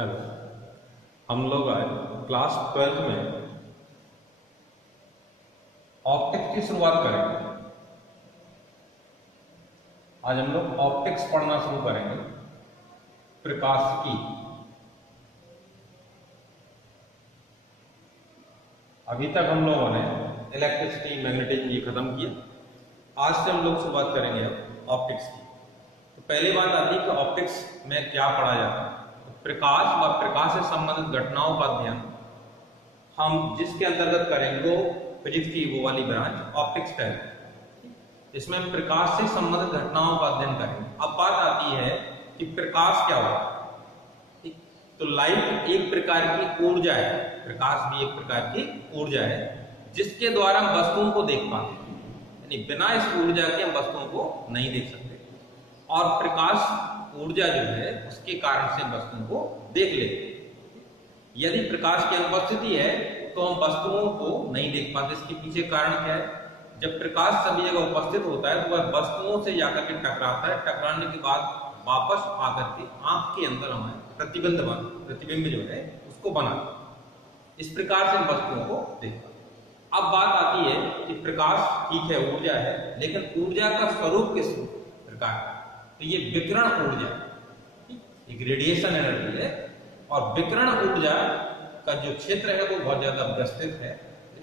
Hello. हम लोग आज क्लास 12th में ऑप्टिक्स की शुरुआत करेंगे। आज हम लोग ऑप्टिक्स पढ़ना शुरू करेंगे, प्रकाश की। अभी तक हम लोगों ने इलेक्ट्रिसिटी, मैग्नेटिज्म ये खत्म किया। आज से हम लोग शुरुआत करेंगे अब ऑप्टिक्स की। तो पहली बात आती है कि ऑप्टिक्स में क्या पढ़ा जाता है। प्रकाश व प्रकाश से संबंधित घटनाओं का अध्ययन हम जिसके अंतर्गत करेंगे वो फिजिक्स की वो वाली ब्रांच ऑप्टिक्स कहलाती है। इसमें प्रकाश से संबंधित घटनाओं का अध्ययन करेंगे। अब बात आती है कि प्रकाश क्या होता है। तो लाइट एक प्रकार की ऊर्जा है, प्रकाश भी एक प्रकार की ऊर्जा है जिसके द्वारा हम वस्तुओं को देख पाते हैं। यानी बिना इस ऊर्जा के हम वस्तुओं को नहीं देख सकते, और प्रकाश ऊर्जा जो है उसके कारण से हम वस्तुओं को देख लेते हैं। यदि प्रकाश की अनुपस्थिति है तो हम वस्तुओं को नहीं देख पाते। इसके पीछे कारण क्या है? जब प्रकाश सभी जगह उपस्थित होता है तो वह वस्तुओं से जाकर के टकराता है, टकराने के बाद वापस आकर के आंख के अंदर हमें प्रतिबिंब जो है उसको बनाता है। इस प्रकार से हम वस्तुओं को देखते हैं। अब बात आती है कि प्रकाश ठीक है, ऊर्जा है, लेकिन ऊर्जा का स्वरूप किस प्रकार का? तो ये विकिरण ऊर्जा, एक रेडिएशन एनर्जी है, और विकिरण ऊर्जा का जो क्षेत्र है वो बहुत ज्यादा विस्तृत है।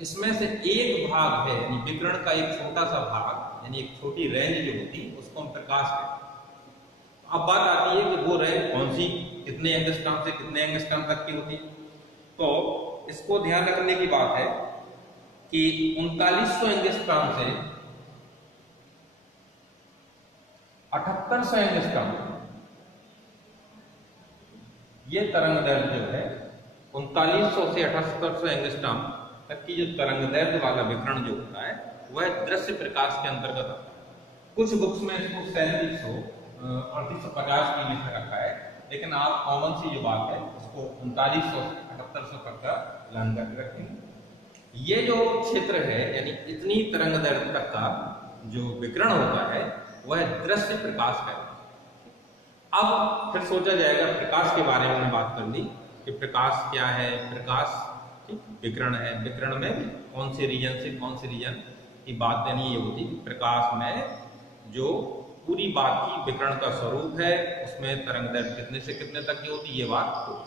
इसमें से एक भाग है, यानी विकिरण का एक छोटा सा भाग, यानी एक छोटी रेंज जो होती है उसको हम प्रकाश कहते हैं। अब बात आती है कि वो रेंज कौन सी, कितने एंगस्ट्रॉम से कितने एंगस्ट्रॉम तक की होती है। तो इसको ध्यान रखने की बात है कि 3900 एंगस्ट्रॉम से 7800 एंगस्ट्रॉम ये तरंग दैर्ध्य जो है 3900 से 7800 एंगस्ट्रॉम तक की जो तरंग दैर्ध्य वाला विकिरण जो होता है वह दृश्य प्रकाश के अंतर्गत आता है। कुछ बुक्स में इसको 3700 3850 की लिख रखा है, लेकिन आप कॉमन सी जो बात है उसको 3900 से 7800 तक का ध्यान करके रखेंगे। ये जो क्षेत्र है, यानी इतनी तरंग दैर्ध्य तक का जो विकिरण होता है वह दृश्य प्रकाश है। अब फिर सोचा जाएगा प्रकाश के बारे में हमने बात कर ली कि प्रकाश क्या है। प्रकाश विकिरण है, विकिरण में कौन से रीजन से कौन से रीजन की बात नहीं ये होती। प्रकाश में जो पूरी बात की विकिरण का स्वरूप है उसमें तरंग दैर्ध्य कितने से कितने तक की होती है, ये बात होती।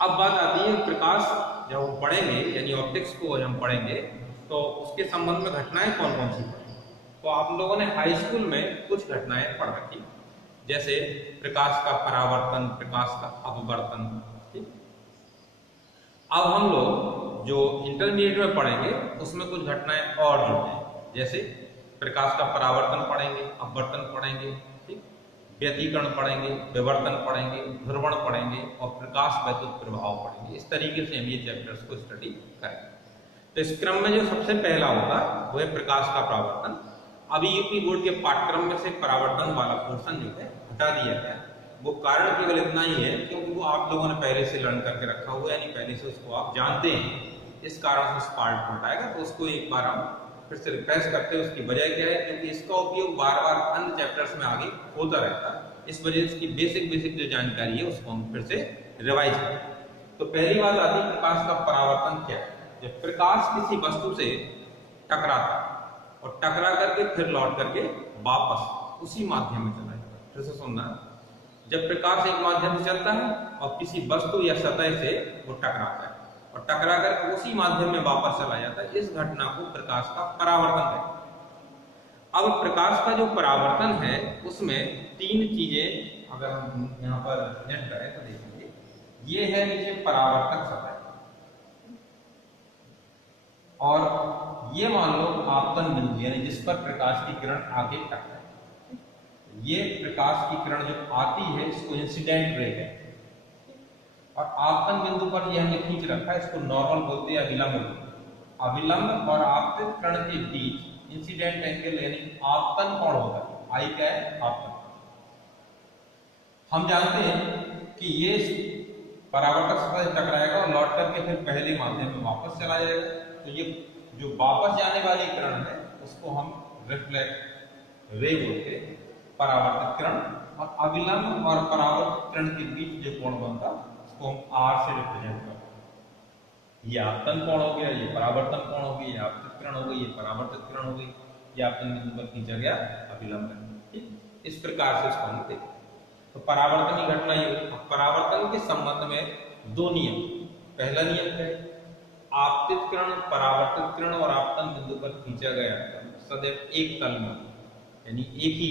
अब बात आती है प्रकाश जब हम पढ़ेंगे, यानी ऑप्टिक्स को हम पढ़ेंगे तो उसके संबंध में घटनाएं कौन कौन सी पढ़ेंगे। तो आप लोगों ने हाई स्कूल में कुछ घटनाएं पढ़ रखी, जैसे प्रकाश का परावर्तन, प्रकाश का अपवर्तन। ठीक, अब हम लोग जो इंटरमीडिएट में पढ़ेंगे उसमें कुछ घटनाएं और जुड़े, जैसे प्रकाश का परावर्तन पढ़ेंगे, अपवर्तन पढ़ेंगे, ठीक, व्यतिकरण पढ़ेंगे, विवर्तन पढ़ेंगे, ध्रुवण पढ़ेंगे और प्रकाश वैद्युत प्रभाव पढ़ेंगे। इस तरीके से हम ये चैप्टर्स को स्टडी करेंगे। तो इस क्रम में जो सबसे पहला होगा वो है प्रकाश का परावर्तन। अभी यूपी बोर्ड के पाठ्यक्रम में से परावर्तन वाला पोर्शन जो है हटा दिया गया। वो कारण केवल इतना ही है क्योंकि वो आप लोगों ने पहले से लर्न करके रखा हुआ है, यानी पहले से उसको आप जानते हैं, इस कारण से उस पार्ट को हटाएगा। तो उसको एक बार हम फिर से रिफ्रेश करते हैं। उसकी वजह क्या है? क्योंकि इसका उपयोग बार बार अन्य चैप्टर्स में आगे होता रहता है, इस वजह से इसकी बेसिक जो जानकारी है उसको हम फिर से रिवाइज करें। तो पहली बात आती है प्रकाश का परावर्तन क्या है। जब प्रकाश किसी वस्तु से टकराता है और टकरा करके फिर लौट करके वापस उसी माध्यम में चला जाता है। फिर से सुनना, जब प्रकाश एक माध्यम से चलता है और किसी वस्तु या सतह से वो टकराता है और टकरा कर उसी माध्यम में वापस चला जाता है, इस घटना को प्रकाश का परावर्तन कहते हैं। अब प्रकाश का जो परावर्तन है उसमें तीन चीजें अगर हम यहाँ पर नेट करें तो देखेंगे। ये है नीचे परावर्तक सतह, और ये मान लो आपतन बिंदु, यानी जिस पर प्रकाश की किरण आके टकराए। ये प्रकाश की किरण जो आती है इसको इंसिडेंट रे है, और आपतन बिंदु पर ये हमने खींच रखा है, इसको नॉर्मल बोलते हैं, अभिलंब बोलते हैं। अभिलंब और आपतित किरण के बीच इंसिडेंट एंगल यानी आपतन कोण होता है। आई क्या है? आपतन। हम जानते हैं कि ये परावर्तक सतह से टकराएगा और लौट करके फिर पहले माध्यम में वापस चला जाएगा। तो ये जो वापस जाने वाली किरण है उसको हम रिफ्लेक्ट रे बोलते हैं, परावर्तित किरण। और अविलंब और परावर्तित किरण के बीच जो कोण बनता उसको हम R से रिप्रेजेंट करते हैं। ये आपतन कोण हो गया, ये परावर्तन कोण हो गई, ये आपतित किरण हो गई, ये परावर्तित किरण हो गई, ये आपतन बिंदु पर खींचा गया अभिलंब है। ठीक, इस प्रकार से इसको हम देखते हैं। तो परावर्तन की घटना ये हुई। परावर्तन के संबंध में दो नियम। पहला नियम है आपतित किरण, परावर्तित किरण और आपतन बिंदु पर खींचा गया सदैव एक तल में, यानी एक ही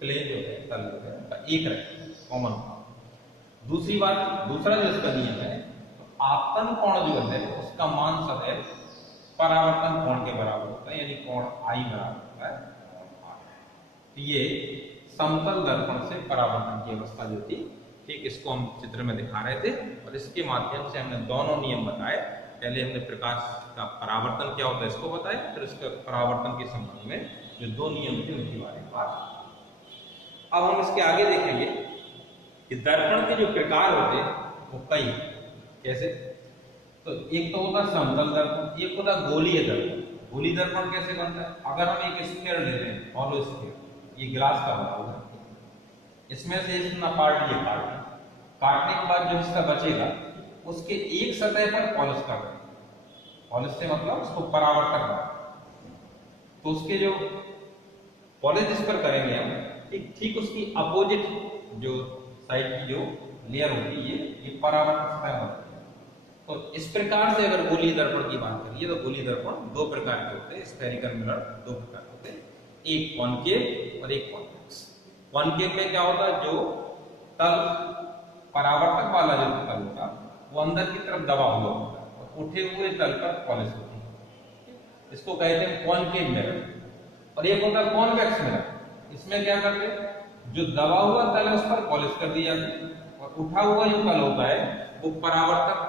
प्लेन जो है तल का एक रहे, कॉमन। दूसरी बात, दूसरा जो इसका नियम है, आपतन कोण जो है उसका मान सदैव परावर्तन कोण के बराबर होता है, यानी कोण I बराबर होता है कोण R। तो ये समतल दर्पण से परावर्तन की अवस्था जो थी, ठीक, इसको हम चित्र में दिखा रहे थे और इसके माध्यम से हमने दोनों नियम बताए। पहले हमने प्रकाश का परावर्तन क्या होता है इसको बताया, फिर इसके परावर्तन के संबंध में जो दो नियम थे उनके बारे में बात। अब हम इसके आगे देखेंगे कि दर्पण के जो प्रकार होते हैं वो कई, कैसे? तो एक तो होता समतल दर्पण, एक होता गोलीय दर्पण। गोलीय दर्पण कैसे बनता है? अगर हम एक स्फीयर लेते हैं, हॉलो स्फीयर, ये ग्लास का बना हुआ है, इसमें से इतना पार्ट ये काटने के बाद जो हिस्सा बचेगा उसके एक सतह पर पॉलिश कर रहे हैं। पॉलिश से मतलब उसको परावर्तक करना। तो उसके जो पॉलिश जिस पर करेंगे हम, ठीक उसकी अपोजिट जो साइड की जो लेयर होती है ये परावर्तक सतह होती है। तो इस प्रकार से अगर गोलीय दर्पण की बात करिए तो गोलीय दर्पण दो प्रकार के होते हैं, स्फेरिकल मिरर दो प्रकार के होते हैं, एक कॉनकेव और एक कॉन्वेक्स। कॉनकेव में क्या होता है, जो तल परावर्तक वाला जो तल होता वो अंदर की तरफ दबा हुआ होता है और उठे हुए तल पर पॉलिश होती है, इसको कहते हैं कॉनकेव मिरर। और एक होता है कॉन्वेक्स मिरर, इसमें क्या करते हैं, जो दबा हुआ तल है उस पर पॉलिश कर दी जाती है और उठा हुआ जो तल होता है वो परावर्तक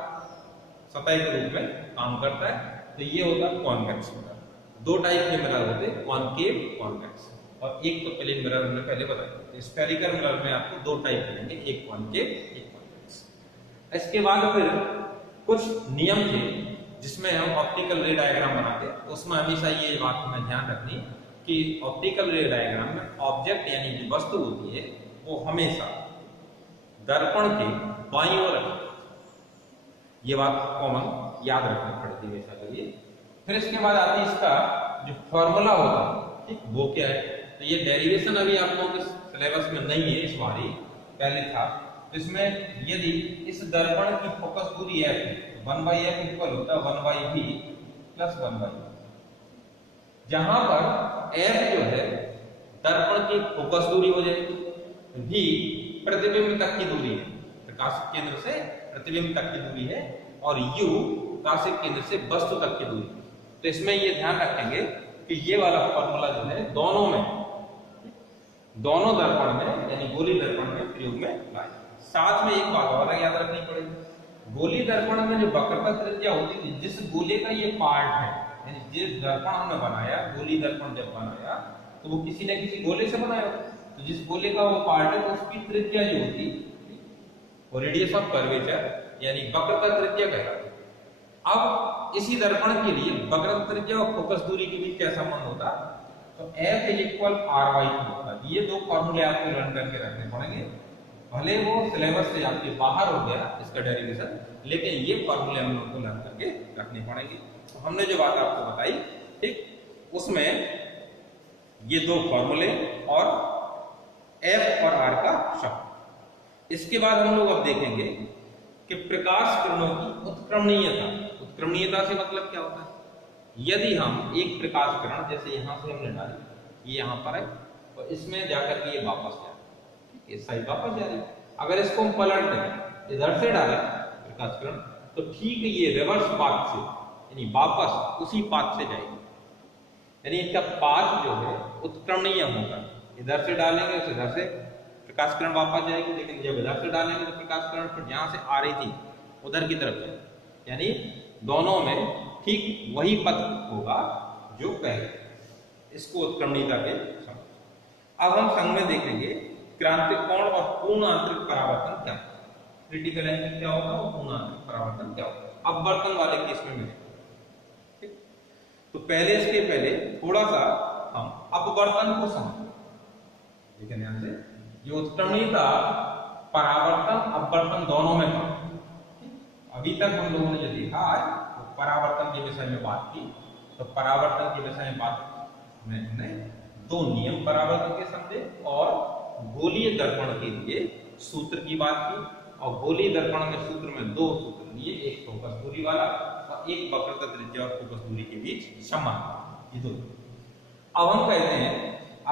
सतह के रूप में काम करता है। तो ये होता है कॉन्वेक्स मिरर। दो टाइप के मिरर होते हैं, कॉनकेव, कॉन्वेक्स। और एक तो प्लेन मिरर हमने पहले बताया। स्फेरिकल मिरर में आपको दो टाइप मिलेंगे, एक कॉनकेव एक कॉन्वेक्स। इसके बाद फिर कुछ नियम थे जिसमें हम ऑप्टिकल रे डायग्राम बनाते, उसमें हमेशा ये बात हमें ध्यान रखनी कि ऑप्टिकल रे डायग्राम में ऑब्जेक्ट यानी जो वस्तु होती है वो हमेशा दर्पण के बाईं ओर रखनी। ये बात कॉमन याद रखनी पड़ती है हमेशा के लिए। फिर इसके बाद आती है इसका जो फॉर्मूला होता है, ठीक, वो क्या है? तो ये डेरिवेशन अभी आप लोगों के सिलेबस में नहीं है, इस बारी पहले था। तो इसमें यदि इस दर्पण की फोकस दूरी f है, 1/f इक्वल होता है 1/v प्लस 1/v, जहां पर f जो है दर्पण की फोकस दूरी हो जाएगी, v प्रतिबिंब तक की दूरी है, प्रकाश केंद्र से प्रतिबिंब तक की दूरी है, और u प्रकाशिक केंद्र से वस्तु तक की दूरी है। तो इसमें ये ध्यान रखेंगे कि ये वाला फॉर्मूला जो है दोनों में, दोनों दर्पण में यानी गोलीय दर्पण में प्रयोग में लाए। साथ में एक बात और याद रखनी पड़ेगी, गोलीय दर्पण में जो वक्रता त्रिज्या होती थी, जिस गोले का ये पार्ट है, यानी जिस दर्पण हमने बनाया, गोलीय दर्पण जब बनाया तो वो किसी न किसी गोले से बनाया, तो जिस गोले का वो पार्ट है तो उसकी त्रिज्या जो होती वो रेडियस ऑफ कर्वेचर यानी वक्रता त्रिज्या कहलाती है। अब इसी दर्पण के लिए वक्रता त्रिज्या और फोकस दूरी के बीच क्या संबंध होता? तो F इक्वल RY होता है। ये दो फॉर्मूले आपको लर्न करके रखने पड़ेंगे, भले वो सिलेबस से आपके बाहर हो गया इसका डेरिवेशन, लेकिन ये फॉर्मूले हम लोग को लर्न करके रखने पड़ेंगे। तो हमने जो बात आपको बताई, ठीक, उसमें ये दो फॉर्मूले और F और R का शब्द। इसके बाद हम लोग अब देखेंगे कि प्रकाश किरणों की उत्क्रमणीयता। उत्क्रमणीयता से मतलब क्या होता है? यदि हम एक प्रकाश किरण जैसे यहां से हमने डाली, ये यहां पर है और इसमें जाकर के ये वापस जा रही है, इस साइड वापस जा रही है। अगर इसको हम पलट दें, इधर से डालें प्रकाश किरण, तो ठीक ये रिवर्स पाथ से यानी वापस उसी पाथ से जाएगी, यानी इसका पाथ जो है उत्क्रमणीय होगा। इधर से डालेंगे तो इधर से प्रकाश किरण वापस जाएगी, लेकिन जब इधर से डालेंगे तो प्रकाश किरण फिर जहां से आ रही थी उधर की तरफ जाएगी, यानी दोनों में ठीक वही पथ होगा जो पहले। इसको उत्क्रमणीयता के शब्द। अब हम संग में देखेंगे क्रांतिक कोण और पूर्ण आंतरिक परावर्तन क्या होता है, क्रिटिकल एंगल क्या होगा और पूर्ण आंतरिक परावर्तन क्या होता है। अपवर्तन वाले केस में मिलेगा, ठीक। तो पहले इसके पहले थोड़ा सा हम अपवर्तन को समझें, लेकिन ध्यान से ये उत्क्रमणीयता परावर्तन अपवर्तन दोनों में काम, अभी तक हम लोगों ने जो देखा आज तो परावर्तन के विषय में बात की। तो परावर्तन के विषय में बात में हमने दो नियम परावर्तन के समझे और गोलीय दर्पण के लिए सूत्र की बात की। और गोलीय दर्पण में सूत्र में दो सूत्र लिए, एक फोकस दूरी वाला और एक वक्रता त्रिज्या और फोकस दूरी के बीच संबंध, ये दो। अब हम कहते हैं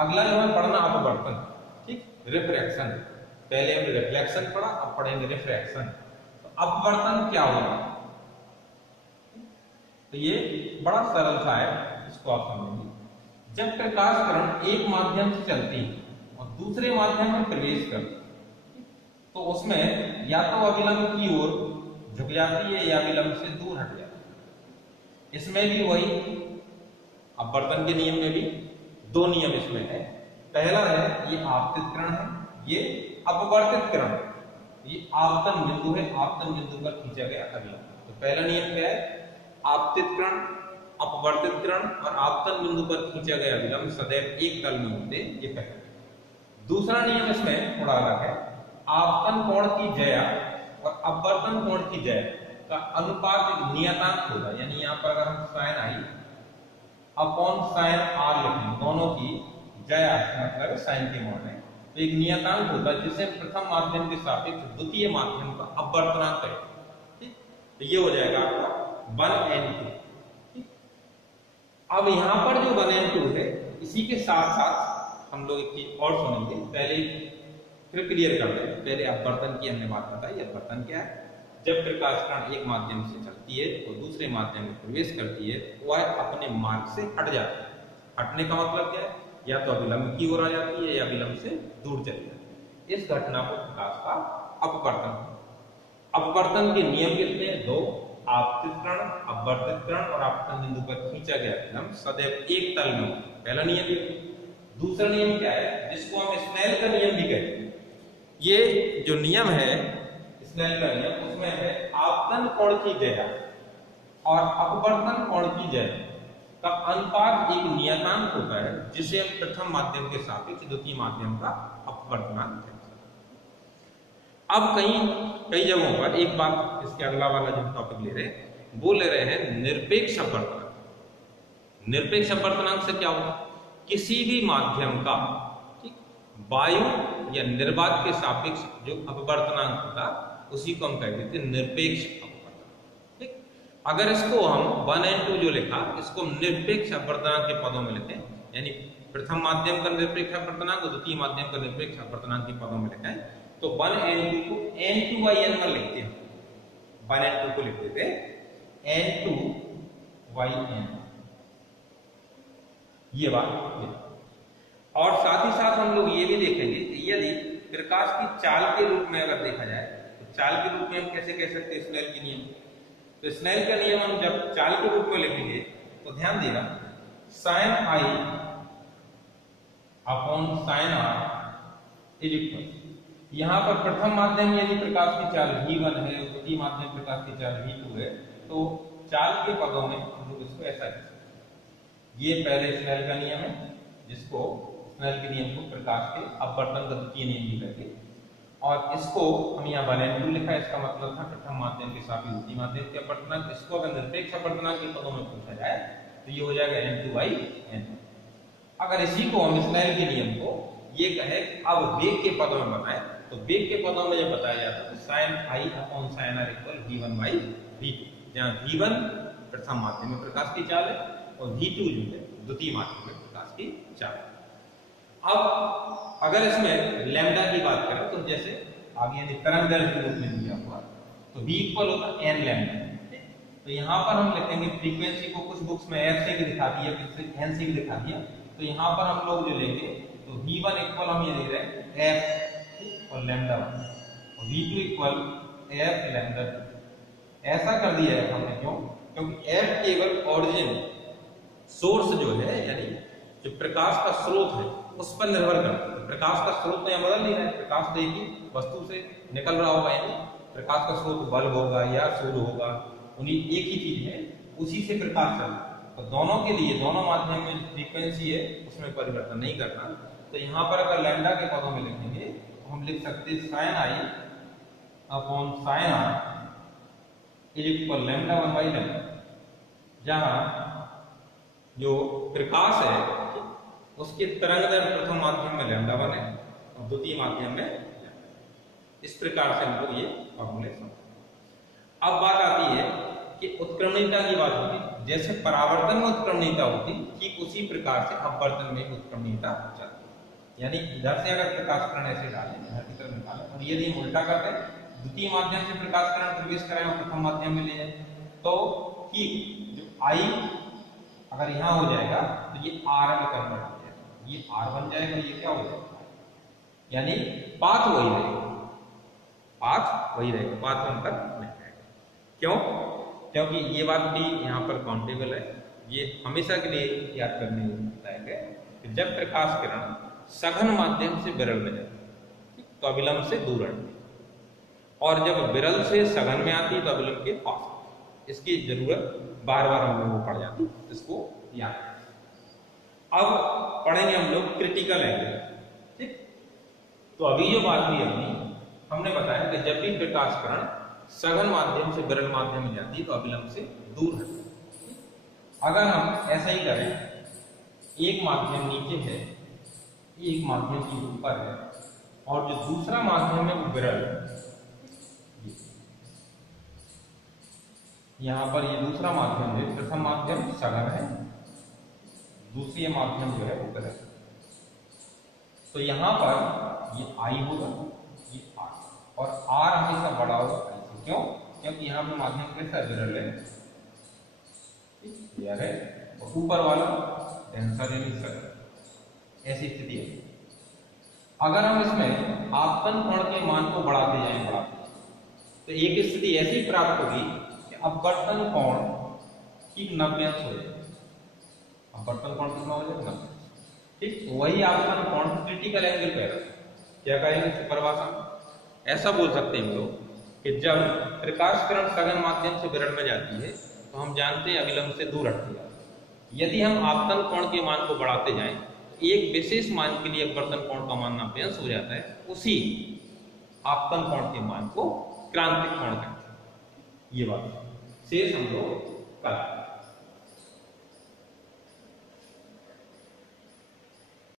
अगला जो है पढ़ना अपवर्तन, ठीक, रिफ्रैक्शन। पहले हमने रिफ्लेक्शन पढ़ा, अब पढ़ेंगे रिफ्रैक्शन। तो अपवर्तन क्या होगा? तो ये बड़ा सरल सा है, इसको आप समझेंगे। जब प्रकाश किरण एक माध्यम से चलती है और दूसरे माध्यम में प्रवेश करती है तो उसमें या तो अभिलंब की ओर झुक जाती है या विलंब से दूर हट जाती है। इसमें भी वही, अपवर्तन के नियम में भी दो नियम इसमें है। पहला है ये आपतित किरण है, ये अपवर्तित किरण है। ये आपतन बिंदु है, आपतन बिंदु पर खींचा गया अभिलंब। तो पहला नियम क्या है? आपतित किरण, अपवर्तित किरण और आपतन बिंदु पर खींचा गया विलंब सदैव एक तल में होते, ये पहला। दूसरा नियम इसमें थोड़ा अलग है। आपतन कोण की ज्या और अपवर्तन कोण की ज्या का अनुपात एक नियतांक होगा। यानी यहाँ पर अगर हम sine i upon sine r लिखें, दोनों की ज्या मतलब साइन के मोड़ में, तो एक नियतांक होता है जिसे प्रथम माध्यम के सापेक्ष द्वितीय माध्यम का अपवर्तनांक है, ठीक। तो ये हो जाएगा आपका 1n2। अब यहां पर जो 1n2 है, इसी के साथ साथ हम लोग एक चीज और सुनेंगे। पहले फिर क्लियर कर दें, पहले अपवर्तन की हमने बात बताई। अपवर्तन क्या है? जब प्रकाश किरण एक माध्यम से चलती है और दूसरे माध्यम में प्रवेश करती है, वह अपने मार्ग से हट जाती है। हटने का मतलब क्या है? या तो अभिलंब की ओर आ जाती है या विलंब से दूर चली जाती है। इस घटना को प्रकाश का अपवर्तन। अपवर्तन के नियम कितने हैं? दो, आपतित किरण, अपवर्तित किरण और आपतन बिंदु पर खींचा गया विलंब सदैव एक तल में। पहला नियम ये। दूसरा नियम क्या है, जिसको हम स्नेल का नियम भी कहते हैं। ये जो नियम है स्नेल का नियम, उसमें है आपतन कोण की ज्या और अपवर्तन कोण की ज्या का अनुपात एक नियतांक होता है जिसे हम प्रथम माध्यम के सापेक्ष द्वितीय माध्यम का अपवर्तनांक कहते हैं। अब कई जगहों पर एक बात, इसके अगला वाला जो टॉपिक ले रहे हैं, वो ले रहे हैं निरपेक्ष अपवर्तनांक। निरपेक्ष अपवर्तनांक से क्या होगा? किसी भी माध्यम का, ठीक, वायु या निर्वात के सापेक्ष जो अपवर्तनांक होता उसी को हम कह देते हैं निरपेक्ष अपवर्तनांक, ठीक। अगर इसको हम 1n2 जो लिखा, इसको निरपेक्ष अपवर्तनांक के पदों में लिखें, यानी प्रथम माध्यम का निरपेक्ष अपवर्तनांक और द्वितीय माध्यम का निरपेक्ष अपवर्तनांक के पदों में लिखें, तो 1n2 को n2/n1 लिखते हैं। 1n2 को लिख देते n2/n, ये बात। और साथ ही साथ हम लोग ये भी देखेंगे कि यदि प्रकाश की चाल के रूप में अगर देखा जाए, तो चाल के रूप में हम कैसे कह सकते हैं? स्नेल के नियम। तो स्नेल का नियम हम जब चाल के रूप में लिखेंगे तो ध्यान देना, sine i upon sine r is equal, यहां पर प्रथम माध्यम यदि प्रकाश की चाल v1 है और द्वितीय माध्यम प्रकाश की चाल v2 है, तो चाल के पदों में हम लोग इसको ऐसा लिख सकते हैं। ये पहले स्नेल का नियम है, जिसको स्नेल के नियम को प्रकाश के अपवर्तन का द्वितीय नियम भी कहते हैं। और इसको हम यहाँ 1n2 लिखा है, इसका मतलब था प्रथम माध्यम के सापेक्ष द्वितीय माध्यम के अपवर्तनांक। इसको अगर निरपेक्ष अपवर्तनांक के पदों में पूछा जाए तो ये हो जाएगा n2/n। अगर इसी को हम स्नेल के नियम को ये कहे अब वेग के पदों में बताएं, तो वेग के पदों में जब बताया जाता है तो sin i upon sin r equal v1/v2, जहां v1 प्रथम माध्यम में प्रकाश की चाल है और v2 जो है द्वितीय माध्यम में प्रकाश की चाल। अब अगर इसमें लैम्डा की बात करें तो जैसे आगे यानी तरंग दैर्ध्य के रूप में दिया हुआ, तो v इक्वल होता है n लैम्डा। तो यहाँ पर हम लिखेंगे फ्रीक्वेंसी को, कुछ बुक्स में f से भी दिखा दिया, कुछ n से भी दिखा दिया, तो यहाँ पर हम लोग जो लेंगे तो v1 इक्वल हम ये ले रहे हैं f और लैम्डा 1 और v2 इक्वल f लैम्डा 2। ऐसा कर दिया है हमने, क्यों? क्योंकि f केवल ओरिजिन सोर्स जो है, यानी जो प्रकाश का स्रोत है उस पर निर्भर करता है। प्रकाश का स्रोत तो यहाँ बदल नहीं रहा है, प्रकाश तो एक ही वस्तु से निकल रहा होगा, यानी प्रकाश का स्रोत बल्ब होगा या सूर्य होगा, उन्हीं एक ही चीज है, उसी से प्रकाश चल रहा है। तो दोनों के लिए, दोनों माध्यम में फ्रीक्वेंसी है उसमें परिवर्तन नहीं करना। तो यहाँ पर अगर लैम्डा के पदों में लिखेंगे तो हम लिख सकते हैं sin i upon sin r is equal lambda 1 by lambda, जहां जो प्रकाश है उसके तरंगदैर्घ्य प्रथम माध्यम में लैम्डा 1 है और द्वितीय माध्यम में लैम्डा। इस प्रकार से हम लोग ये फॉर्मूले समझते। अब बात आती है कि उत्क्रमणीयता की बात होती है। जैसे परावर्तन में उत्क्रमणीयता होती, ठीक उसी प्रकार से अपवर्तन में उत्क्रमणीयता चलती है। यानी इधर से अगर प्रकाश किरण ऐसे डालें, इधर की तरफ निकालें, और यदि हम उल्टा करते हैं, द्वितीय माध्यम से प्रकाश किरण प्रवेश कराएं और प्रथम माध्यम में ले जाए, तो ठीक जो आई अगर यहाँ हो जाएगा तो ये आर में कन्वर्ट हो जाएगा, ये आर बन जाएगा, ये क्या हो जाएगा, यानी पाथ वही रहेगा, पाथ वही रहेगा, पाथ में अंतर नहीं आएगा। क्यों? क्योंकि ये बात भी यहाँ पर काउंटेबल है। ये हमेशा के लिए याद करने लायक है कि जब प्रकाश किरण सघन माध्यम से विरल में जाती तो अविलंब से दूर हटती, और जब विरल से सघन में आती तो अविलंब के पास। इसकी जरूरत बार बार हम लोगों को पड़ जाती, इसको याद रखें। अब पढ़ेंगे हम लोग क्रिटिकल एंगल। ठीक, तो अभी जो बात हुई हमने बताया कि जब भी प्रकाश किरण सघन माध्यम से विरल माध्यम में जाती है तो अविलंब से दूर हटती। अगर हम ऐसा ही करें, एक माध्यम नीचे है, एक माध्यम के ऊपर है, और जो दूसरा माध्यम है वो विरल है, यहां पर ये दूसरा माध्यम है, प्रथम माध्यम सघन है, दूसरी माध्यम जो है वो विरल है। तो यहां पर ये आई होगा, ये आर, और आर हमेशा बड़ा होगा। क्यों? क्योंकि यहाँ पे माध्यम कैसा विरल है, यह है, और ऊपर वाला डेंसर यानी सघन। ऐसी स्थिति है। अगर हम इसमें आपतन कोण के मान को बढ़ाते जाएं, तो एक स्थिति ऐसी प्राप्त होगी कि अपवर्तन कोण ठीक 90 अंश हो जाएगा। अपवर्तन कोण कितना हो जाएगा? 90। ठीक, वही आपतन कोण क्रिटिकल एंगल पे है। क्या कहेंगे परिभाषा? ऐसा बोल सकते हैं हम लोग कि जब प्रकाश किरण सघन माध्यम से विरल में जाती है तो हम जानते हैं अविलंब से दूर हटती है। यदि हम आपतन कोण के मान को बढ़ाते जाएं तो एक विशेष मान के लिए अपवर्तन कोण का मान 90 अंश हो जाता है, उसी आपतन कोण के मान को क्रांतिक कोण कहते हैं। ये बात शेष हम लोग कल